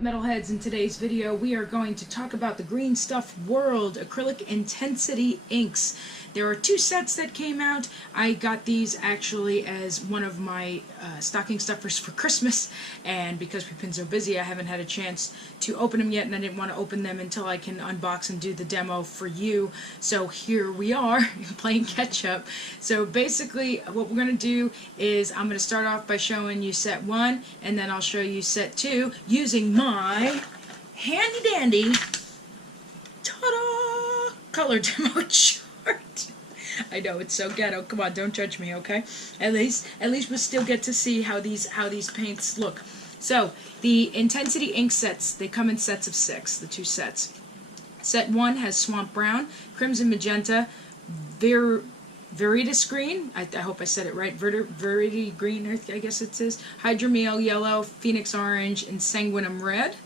Metalheads, in today's video we are going to talk about the Green Stuff World Acrylic Intensity inks. There are two sets that came out. I got these actually as one of my stocking stuffers for Christmas, and because we've been so busy I haven't had a chance to open them yet, and I didn't want to open them until I can unbox and do the demo for you. So here we are playing catch up. So basically what we're going to do is I'm going to start off by showing you set 1, and then I'll show you set 2 using my handy dandy ta-da color demo chart. I know it's so ghetto. Come on, don't judge me, okay? At least we'll still get to see how these paints look. So the intensity ink sets, they come in sets of 6. The two sets. Set 1 has Swamp Brown, Crimson Magenta, Viridis Green, I hope I said it right, Viridis Green, I guess it says, Hydromel Yellow, Phoenix Orange, and Sanguinum Red.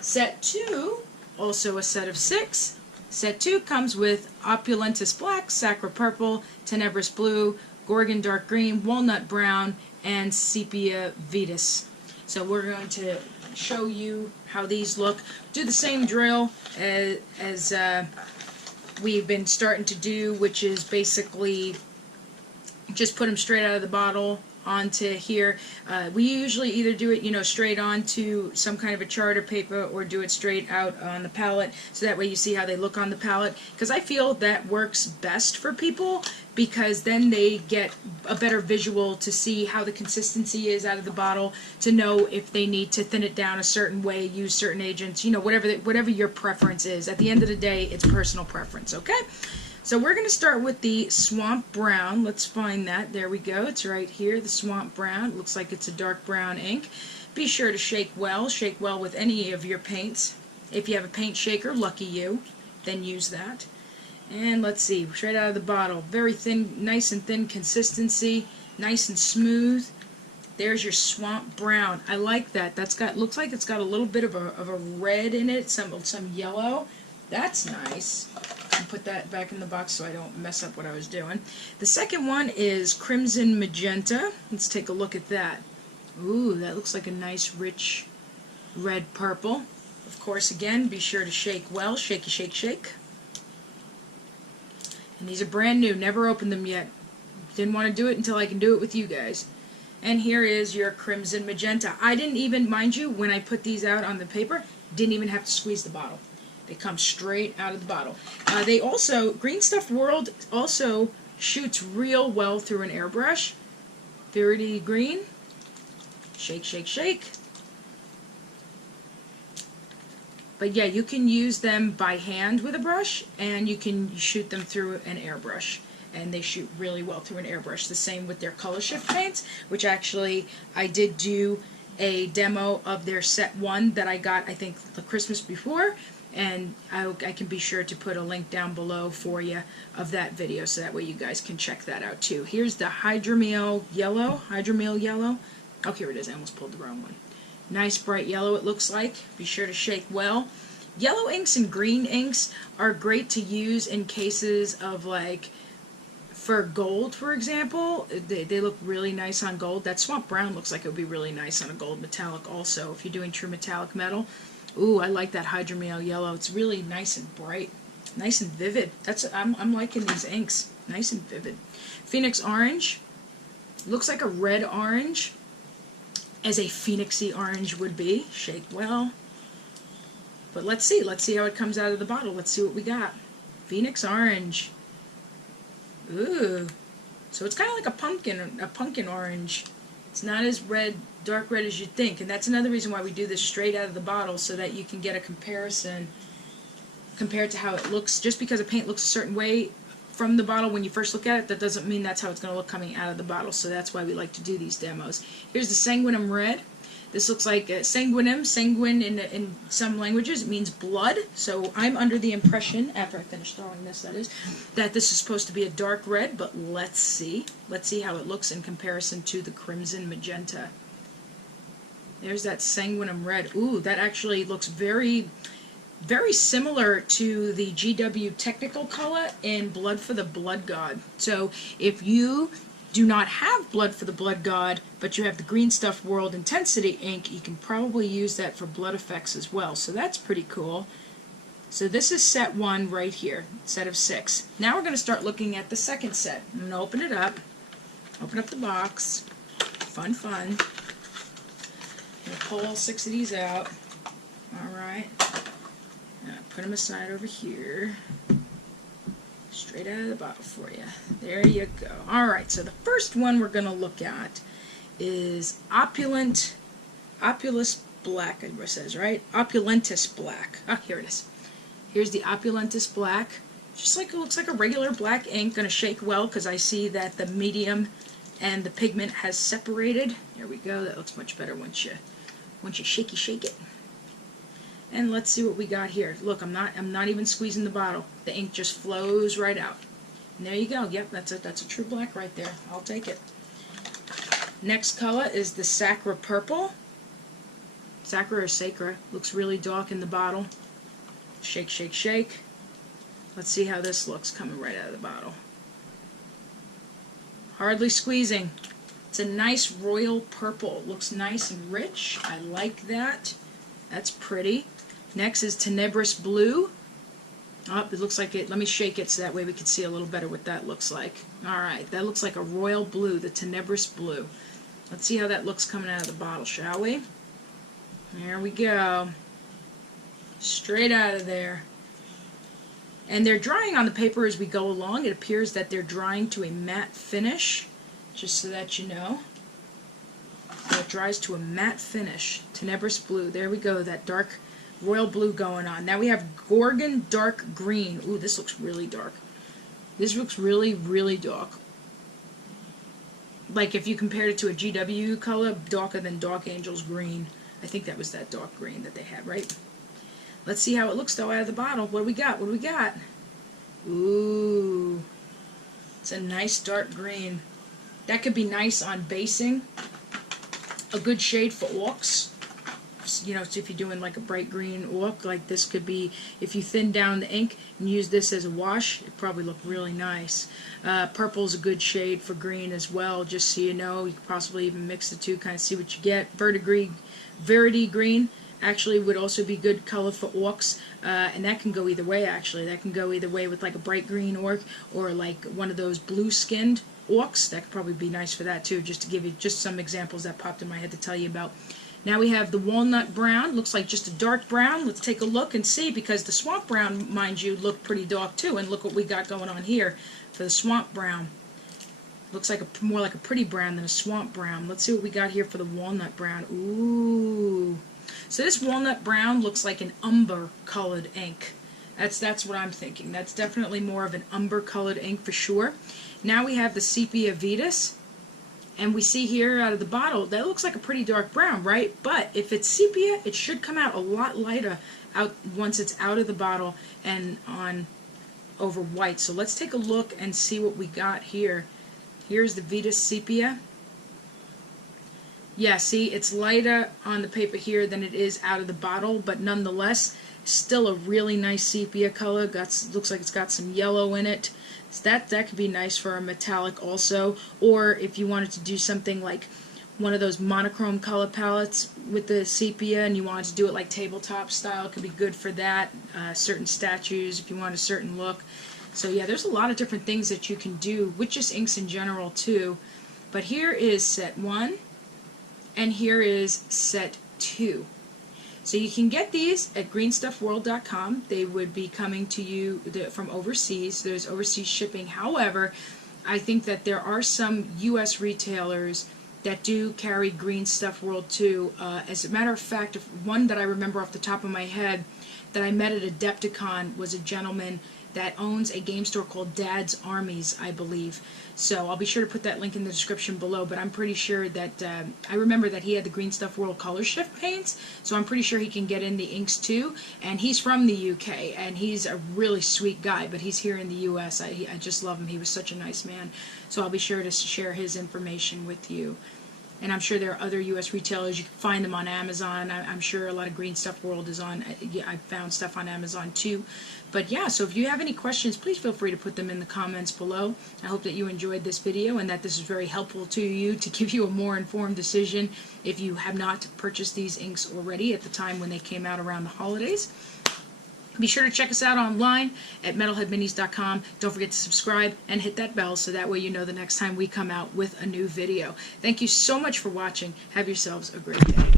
Set 2, also a set of 6. Set 2 comes with Opulentus Black, Sacra Purple, Tenebris Blue, Gorgon Dark Green, Walnut Brown, and Sepia Vitis. So we're going to show you how these look. Do the same drill as we've been starting to do, which is basically just put them straight out of the bottle onto here. We usually either do it, straight onto some kind of a chart or paper, or do it straight out on the palette, so that way you see how they look on the palette, because I feel that works best for people, because then they get a better visual to see how the consistency is out of the bottle, to know if they need to thin it down a certain way, use certain agents, whatever your preference is. At the end of the day, it's personal preference, okay? So we're going to start with the Swamp Brown. Let's find that. There we go. It's right here, the Swamp Brown. It looks like it's a dark brown ink. Be sure to shake well. Shake well with any of your paints. If you have a paint shaker, lucky you, then use that. And let's see, straight out of the bottle. Very thin, nice and thin consistency, nice and smooth. There's your Swamp Brown. I like that. Looks like it's got a little bit of a red in it, some yellow. That's nice. And put that back in the box so I don't mess up what I was doing. The second one is Crimson Magenta. Let's take a look at that. Ooh, that looks like a nice rich red purple. Of course, again, be sure to shake well. Shaky, shake, shake. And these are brand new. Never opened them yet. Didn't want to do it until I can do it with you guys. And here is your Crimson Magenta. I didn't even, mind you, when I put these out on the paper, didn't even have to squeeze the bottle. They come straight out of the bottle. They also, Green Stuff World also shoots real well through an airbrush. Viridis Green. Shake, shake, shake. But yeah, you can use them by hand with a brush, and you can shoot them through an airbrush. And they shoot really well through an airbrush. The same with their color shift paints, which actually I did do a demo of their set 1 that I got, I think, the Christmas before. And I can be sure to put a link down below for you of that video, so that way you guys can check that out too. Here's the Hydromel Yellow. Oh, here it is. I almost pulled the wrong one. Nice bright yellow it looks like. Be sure to shake well. Yellow inks and green inks are great to use in cases of, like, for gold, for example. They look really nice on gold. That Swamp Brown looks like it would be really nice on a gold metallic also, if you're doing true metallic metal. Ooh, I like that Hydromel Yellow. It's really nice and bright, nice and vivid. I'm liking these inks. Nice and vivid. Phoenix Orange. Looks like a red orange, as a phoenixy orange would be. Shake well. But let's see how it comes out of the bottle. Let's see what we got. Phoenix Orange. Ooh. So it's kind of like a pumpkin orange. It's not as dark red as you'd think, and that's another reason why we do this straight out of the bottle, so that you can get a comparison compared to how it looks. Just because a paint looks a certain way from the bottle when you first look at it, that doesn't mean that's how it's going to look coming out of the bottle, so that's why we like to do these demos. Here's the Sanguinum Red. This looks like sanguinum. Sanguine in some languages, it means blood. So I'm under the impression, after I finish throwing this, that is, that this is supposed to be a dark red, but let's see. Let's see how it looks in comparison to the Crimson Magenta. There's that Sanguinum Red. Ooh, that actually looks very, very similar to the GW Technical color in Blood for the Blood God. So if you do not have Blood for the Blood God, but you have the Green Stuff World Intensity ink, you can probably use that for blood effects as well. So that's pretty cool. So this is set 1 right here, set of 6. Now we're going to start looking at the second set. I'm going to open it up. Open up the box. Fun, fun. I'm going to pull all 6 of these out. Alright. Put them aside over here. Straight out of the bottle for you. There you go. Alright, so the first one we're going to look at is Opulus Black, it says, right? Opulentus Black. Oh, here it is. Here's the Opulentus Black. Just like it looks like a regular black ink. Going to shake well because I see that the medium and the pigment has separated. There we go. That looks much better once you shake it. And let's see what we got here. Look, I'm not even squeezing the bottle. The ink just flows right out. And there you go. Yep, that's a true black right there. I'll take it. Next color is the Sacra Purple. Sacra or Sacra. Looks really dark in the bottle. Shake, shake, shake. Let's see how this looks coming right out of the bottle. Hardly squeezing. It's a nice royal purple. Looks nice and rich. I like that. That's pretty. Next is Tenebris Blue. Oh, it looks like it. Let me shake it so that way we can see a little better what that looks like. Alright, that looks like a royal blue, the Tenebris Blue. Let's see how that looks coming out of the bottle, shall we? There we go. Straight out of there. And they're drying on the paper as we go along. It appears that they're drying to a matte finish, just so that you know. So it dries to a matte finish. Tenebris Blue. There we go, that dark royal blue going on. Now we have Gorgon Dark Green. Ooh, this looks really dark. This looks really, really dark. Like if you compared it to a GW color, darker than Dark Angel's Green. I think that was that dark green that they had, right? Let's see how it looks though out of the bottle. What do we got? What do we got? Ooh. It's a nice dark green. That could be nice on basing. A good shade for orcs. You know, so if you're doing like a bright green orc, like this could be, if you thin down the ink and use this as a wash, it'd probably look really nice. Purple's a good shade for green as well, just so you know. You could possibly even mix the two, kind of see what you get. Verity Green actually would also be good color for orcs, and that can go either way actually. That can go either way with like a bright green orc or like one of those blue skinned orcs. That could probably be nice for that too, just to give you just some examples that popped in my head to tell you about. Now we have the Walnut Brown. Looks like just a dark brown. Let's take a look and see, because the Swamp Brown, mind you, looked pretty dark too, and look what we got going on here for the Swamp Brown. Looks like more like a pretty brown than a Swamp Brown. Let's see what we got here for the Walnut Brown. Ooh. So this Walnut Brown looks like an umber colored ink. That's what I'm thinking. That's definitely more of an umber colored ink for sure. Now we have the Sepia Vetus. And we see here out of the bottle, that looks like a pretty dark brown, right? But if it's sepia, it should come out a lot lighter once it's out of the bottle and on over white. So let's take a look and see what we got here. Here's the Vetus Sepia. Yeah, see, it's lighter on the paper here than it is out of the bottle, but nonetheless, still a really nice sepia color. Looks like it's got some yellow in it. So that could be nice for a metallic also, or if you wanted to do something like one of those monochrome color palettes with the sepia and you wanted to do it like tabletop style, it could be good for that. Certain statues if you want a certain look. So yeah, there's a lot of different things that you can do with just inks in general too. But here is set 1 and here is set 2. So you can get these at greenstuffworld.com. They would be coming to you from overseas. There's overseas shipping. However, I think that there are some U.S. retailers that do carry Green Stuff World too. As a matter of fact, one that I remember off the top of my head that I met at Adepticon was a gentleman that owns a game store called Dad's Armies, I believe. So I'll be sure to put that link in the description below, but I'm pretty sure that, I remember that he had the Green Stuff World color shift paints, so I'm pretty sure he can get in the inks too, and he's from the UK, and he's a really sweet guy, but he's here in the US. I just love him. He was such a nice man, so I'll be sure to share his information with you. and I'm sure there are other U.S. retailers. You can find them on Amazon. I'm sure a lot of Green Stuff World is on. I found stuff on Amazon too. But yeah, so if you have any questions, please feel free to put them in the comments below. I hope that you enjoyed this video and that this is very helpful to you to give you a more informed decision if you have not purchased these inks already at the time when they came out around the holidays. Be sure to check us out online at metalheadminis.com. Don't forget to subscribe and hit that bell so that way you know the next time we come out with a new video. Thank you so much for watching. Have yourselves a great day.